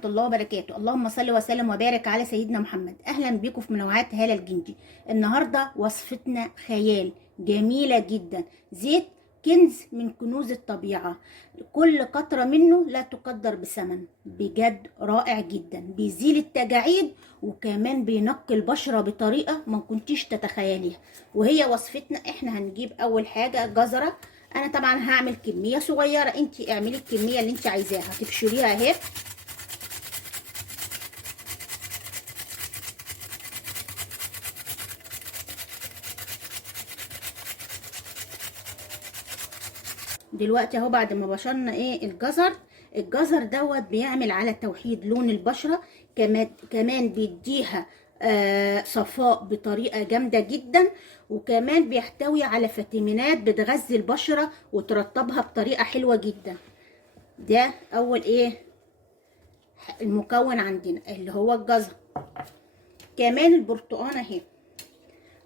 ورحمة الله وبركاته. اللهم صل وسلم وبارك على سيدنا محمد. أهلا بكم في منوعات هالة الجندي. النهاردة وصفتنا خيال جميلة جدا، زيت كنز من كنوز الطبيعة، كل قطرة منه لا تقدر بثمن، بجد رائع جدا، بيزيل التجاعيد وكمان بينقي البشرة بطريقة ما كنتيش تتخيليها. وهي وصفتنا. احنا هنجيب أول حاجة جزرة. انا طبعا هعمل كميه صغيره، انت اعملي الكميه اللي انت عايزاها، تبشريها اهي. دلوقتي اهو بعد ما بشرنا الجزر دوت بيعمل على توحيد لون البشره، كمان بيديها صفاء بطريقه جامده جدا، وكمان بيحتوي على فيتامينات بتغذي البشره وترطبها بطريقه حلوه جدا. ده اول المكون عندنا اللي هو الجزر. كمان البرتقان اهي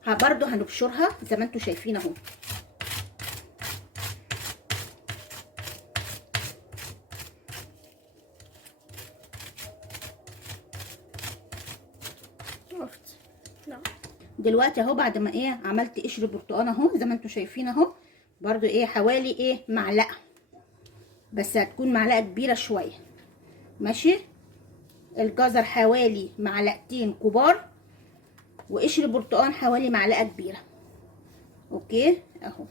برضو هنبشرها زي ما انتم شايفين اهو. دلوقتي اهو بعد ما عملت قشر برتقان اهو زي ما انتم شايفين اهو، برضو حوالي معلقه، بس هتكون معلقه كبيره شويه. ماشي. الجزر حوالي معلقتين كبار، وقشر برتقان حوالي معلقه كبيره. اوكي اهو.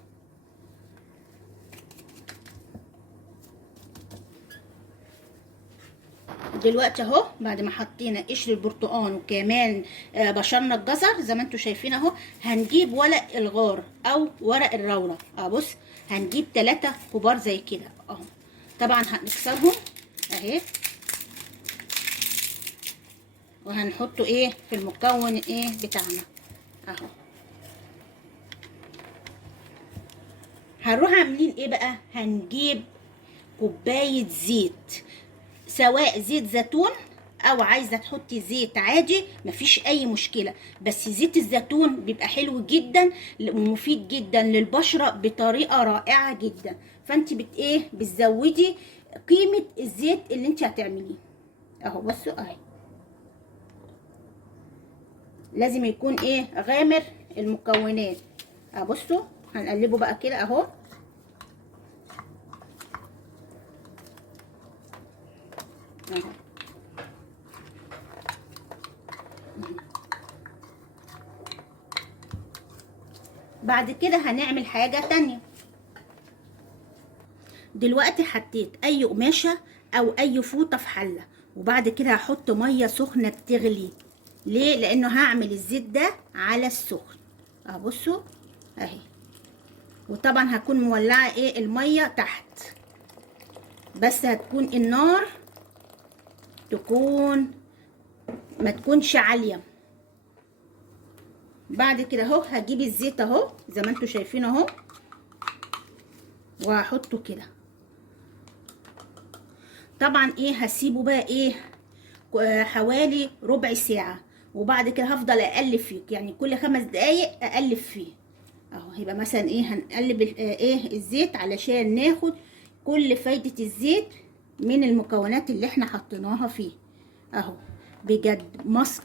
دلوقتي اهو بعد ما حطينا قشر البرتقان وكمان بشرنا الجزر زي ما انتم شايفين اهو، هنجيب ورق الغار او ورق الراوله. بص، هنجيب 3 كبار زي كده اهو. طبعا هنكسرهم اهي، وهنحطه في المكون بتاعنا اهو. هنروح عاملين بقى، هنجيب كوبايه زيت، سواء زيت زيتون او عايزه تحطي زيت عادي مفيش اي مشكله، بس زيت الزيتون بيبقى حلو جدا ومفيد جدا للبشره بطريقه رائعه جدا. فانت بتزودي قيمه الزيت اللي انت هتعمليه اهو. بصوا اهي، لازم يكون غامر المكونات. بصوا هنقلبه بقى كده اهو. بعد كده هنعمل حاجة تانية. دلوقتي حطيت اي قماشة او اي فوطة في حلة، وبعد كده هحط مية سخنة بتغلي. ليه؟ لانه هعمل الزيت ده على السخن. بصوا اهي. وطبعا هكون مولعة المية تحت، بس هتكون النار ما تكونش عالية. بعد كده اهو هجيب الزيت اهو زي ما انتم شايفين اهو، وهحطه كده. طبعا هسيبه بقى حوالي ربع ساعة، وبعد كده هفضل اقلب فيه، يعني كل 5 دقايق اقلب فيه اهو. هيبقى مثلا هنقلب الزيت علشان ناخد كل فايدة الزيت من المكونات اللي احنا حطيناها فيه اهو. بجد ماسك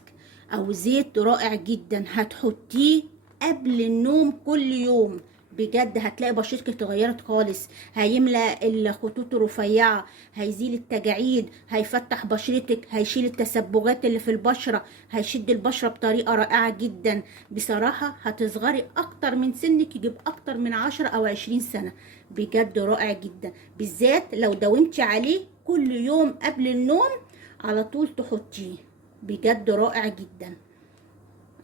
او زيت رائع جدا، هتحطيه قبل النوم كل يوم، بجد هتلاقي بشرتك اتغيرت خالص. هيملى الخطوط الرفيعه، هيزيل التجاعيد، هيفتح بشرتك، هيشيل التسبغات اللي في البشره، هيشد البشره بطريقه رائعه جدا. بصراحه هتصغري اكتر من سنك، يجيب اكتر من 10 او 20 سنه. بجد رائع جدا، بالذات لو داومتي عليه كل يوم قبل النوم على طول تحطيه، بجد رائع جدا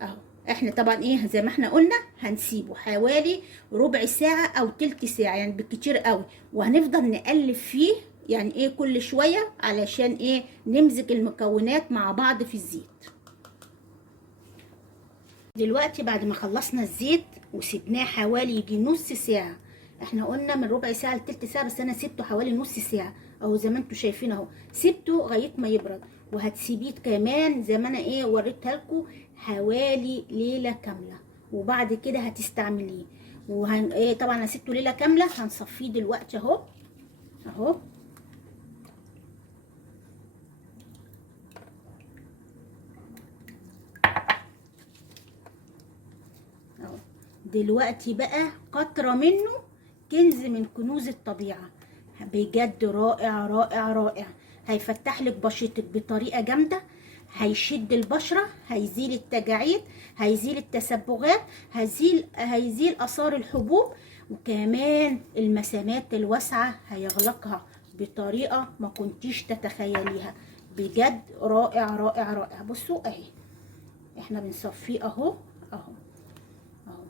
اهو. احنا طبعا زي ما احنا قلنا هنسيبه حوالي ربع ساعة او تلت ساعة، يعني بالكتير قوي، وهنفضل نقلب فيه يعني كل شوية علشان نمزج المكونات مع بعض في الزيت. دلوقتي بعد ما خلصنا الزيت وسيبناه حوالي يجي نص ساعة، احنا قلنا من ربع ساعة لتلت ساعة، بس انا سيبته حوالي نص ساعة اهو زي ما انتم شايفين اهو. سيبته لغاية ما يبرد، وهتسيبيه كمان زي ما انا وريتها لكم حوالي ليلة كاملة، وبعد كده هتستعمليه. طبعا انا سيبته ليلة كاملة. هنصفيه دلوقتي اهو. دلوقتي بقى قطرة منه كنز من كنوز الطبيعة، بجد رائع رائع رائع. هيفتح لك بشرتك بطريقة جامدة، هيشد البشرة، هيزيل التجاعيد، هيزيل التسبغات، هيزيل آثار الحبوب، وكمان المسامات الواسعة هيغلقها بطريقة ما كنتيش تتخيليها. بجد رائع رائع رائع. بصوا اهي احنا بنصفيه اهو اهو اهو.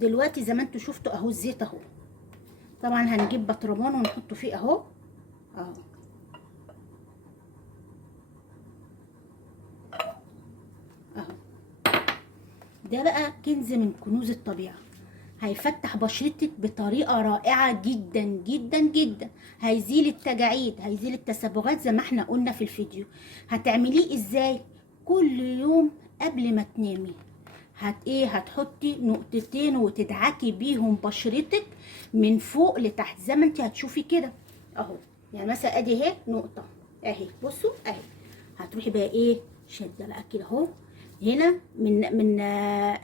دلوقتي زي ما انتوا شفتوا اهو الزيت اهو. طبعا هنجيب بطرمان ونحطه فيه اهو اهو اهو. ده بقى كنز من كنوز الطبيعة، هيفتح بشرتك بطريقة رائعة جدا جدا جدا، هيزيل التجاعيد، هيزيل التسبغات زي ما احنا قلنا في الفيديو. هتعمليه ازاي؟ كل يوم قبل ما تنامي هتحطي نقطتين وتدعكي بيهم بشرتك من فوق لتحت زي ما انت هتشوفي كده اهو. يعني مثلا ادي اهي نقطة اهي، بصوا اهي. هتروحي بقى ايه شده بقى كده اهو هنا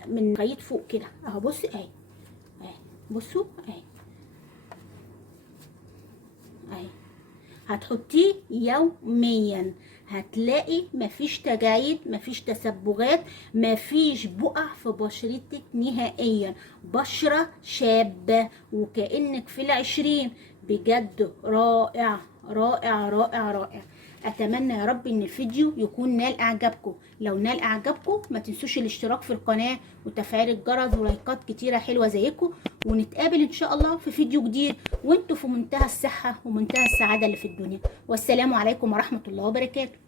من لغايه فوق كده اهو. بصي اهي اهي، بصوا اهي اهي. هتحطيه يوميا، هتلاقي مفيش تجاعيد، مفيش تسبغات، مفيش بقع في بشرتك نهائيا. بشرة شابة وكأنك في ال20. بجد رائع رائع رائع رائع. اتمنى يا رب ان الفيديو يكون نال اعجابكم. لو نال اعجابكم ما تنسوش الاشتراك في القناة وتفعيل الجرس ولايكات كتيرة حلوة زيكم، ونتقابل ان شاء الله في فيديو جديد وانتوا في منتهى الصحة ومنتهى السعادة اللي في الدنيا. والسلام عليكم ورحمة الله وبركاته.